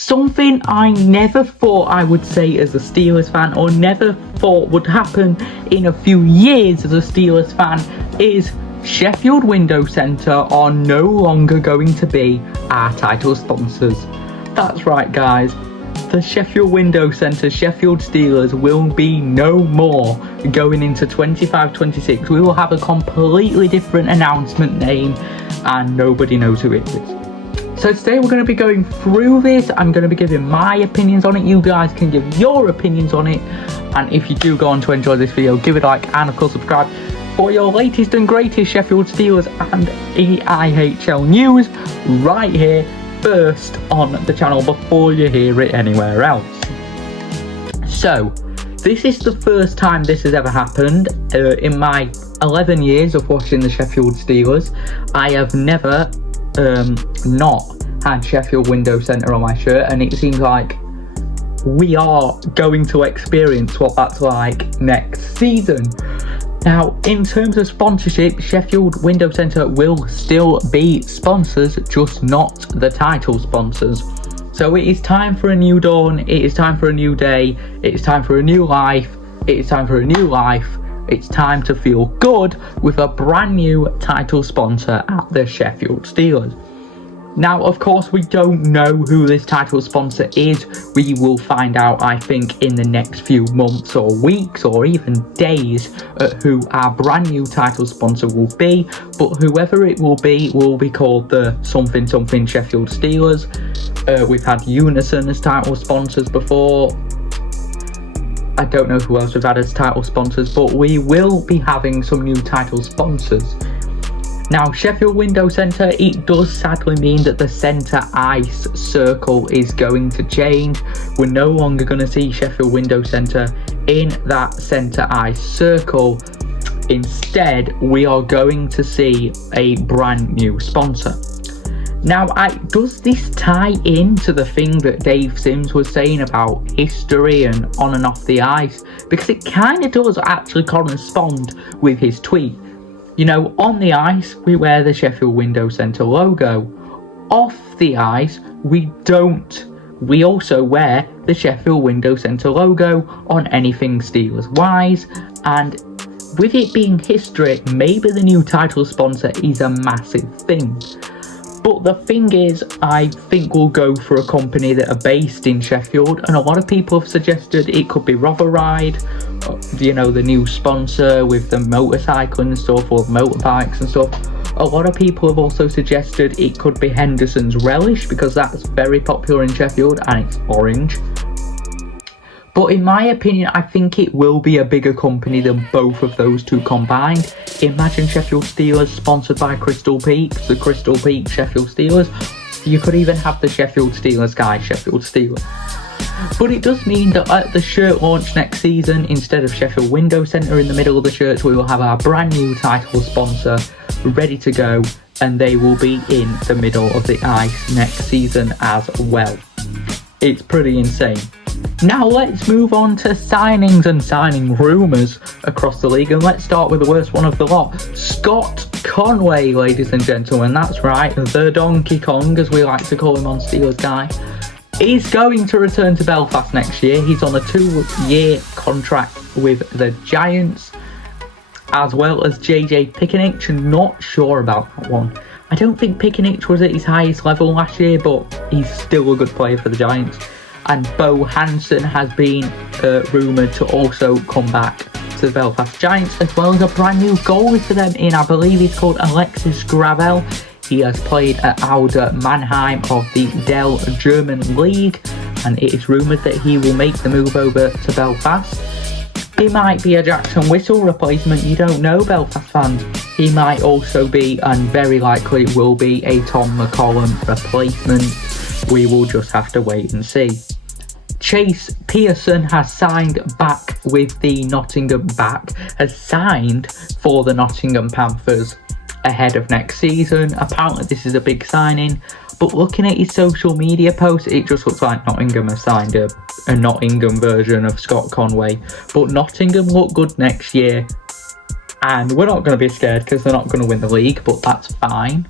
Something I never thought I would say as a Steelers fan, or never thought would happen in a few years as a Steelers fan, is Sheffield Window Centre are no longer going to be our title sponsors. That's right, guys. The Sheffield Window Centre Sheffield Steelers will be no more going into 25-26. We will have a completely different announcement name and nobody knows who it is. So today we're going to be going through this. I'm going to be giving my opinions on it. You guys can give your opinions on it. And if you do go on to enjoy this video, give it a like and of course subscribe for your latest and greatest Sheffield Steelers and EIHL news right here first on the channel before you hear it anywhere else. So this is the first time this has ever happened in my 11 years of watching the Sheffield Steelers. I have never not had Sheffield Window Centre on my shirt, and it seems like we are going to experience what that's like next season. Now, in terms of sponsorship, Sheffield Window Centre will still be sponsors, just not the title sponsors. So it is time for a new dawn, it is time for a new day, it is time for a new life, it is time for a new life. It's time to feel good with a brand new title sponsor at the Sheffield Steelers. Now, of course, we don't know who this title sponsor is. We will find out, I think, in the next few months or weeks or even days who our brand new title sponsor will be. But whoever it will be called the something something Sheffield Steelers. We've had Unison as title sponsors before. I don't know who else we've had as title sponsors, but we will be having some new title sponsors. Now, Sheffield Window Centre, it does sadly mean that the centre ice circle is going to change. We're no longer going to see Sheffield Window Centre in that centre ice circle. Instead, we are going to see a brand new sponsor. Now, does this tie into the thing that Dave Sims was saying about history and on and off the ice? Because it kind of does actually correspond with his tweet. You know, on the ice, we wear the Sheffield Window Centre logo. Off the ice, we don't. We also wear the Sheffield Window Centre logo on anything Steelers-wise. And with it being history, maybe the new title sponsor is a massive thing. But the thing is, I think we'll go for a company that are based in Sheffield, and a lot of people have suggested it could be Rotherhide, you know, the new sponsor with the motorcycling and stuff, or motorbikes and stuff. A lot of people have also suggested it could be Henderson's Relish, because that's very popular in Sheffield and it's orange. But in my opinion, I think it will be a bigger company than both of those two combined. Imagine Sheffield Steelers sponsored by Crystal Peaks, the Crystal Peaks Sheffield Steelers. You could even have the Sheffield Steelers guy, Sheffield Steelers. But it does mean that at the shirt launch next season, instead of Sheffield Window Centre in the middle of the shirts, we will have our brand new title sponsor ready to go, and they will be in the middle of the ice next season as well. It's pretty insane. Now let's move on to signings and signing rumours across the league, and let's start with the worst one of the lot. Scott Conway, ladies and gentlemen, that's right, the Donkey Kong as we like to call him on Steelers Guy, is going to return to Belfast next year. He's on a 2-year contract with the Giants, as well as JJ Pickenich. Not sure about that one. I don't think Pickenich was at his highest level last year, but he's still a good player for the Giants. And Bo Hansen has been rumoured to also come back to the Belfast Giants, as well as a brand new goalie for them in, I believe he's called Alexis Gravel. He has played at Auder Mannheim of the Dell German League, and it is rumoured that he will make the move over to Belfast. He might be a Jackson Whistle replacement, you don't know, Belfast fans. He might also be, and very likely will be, a Tom McCollum replacement. We will just have to wait and see. Chase Pearson has signed for the Nottingham Panthers ahead of next season. Apparently this is a big signing, but looking at his social media posts, it just looks like Nottingham have signed a Nottingham version of Scott Conway. But Nottingham look good next year, and we're not going to be scared because they're not going to win the league, but that's fine.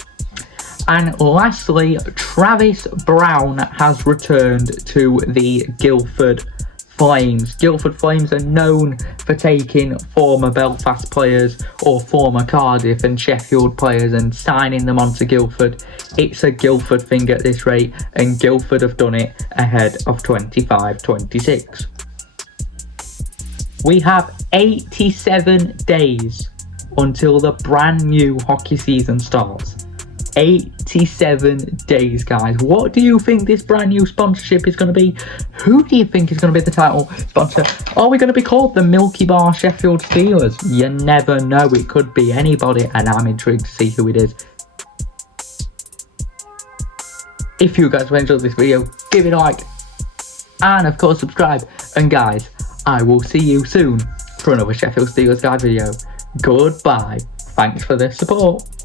And lastly, Travis Brown has returned to the Guildford Flames. Guildford Flames are known for taking former Belfast players or former Cardiff and Sheffield players and signing them onto Guildford. It's a Guildford thing at this rate, and Guildford have done it ahead of 25-26. We have 87 days until the brand new hockey season starts. 87 days, guys. What do you think this brand new sponsorship is going to be? Who do you think is going to be the title sponsor? Are we going to be called the Milky Bar Sheffield Steelers? You never know. It could be anybody, and I'm intrigued to see who it is. If you guys enjoyed this video, give it a like, and of course subscribe. And guys, I will see you soon for another Sheffield Steelers guide video. Goodbye. Thanks for the support.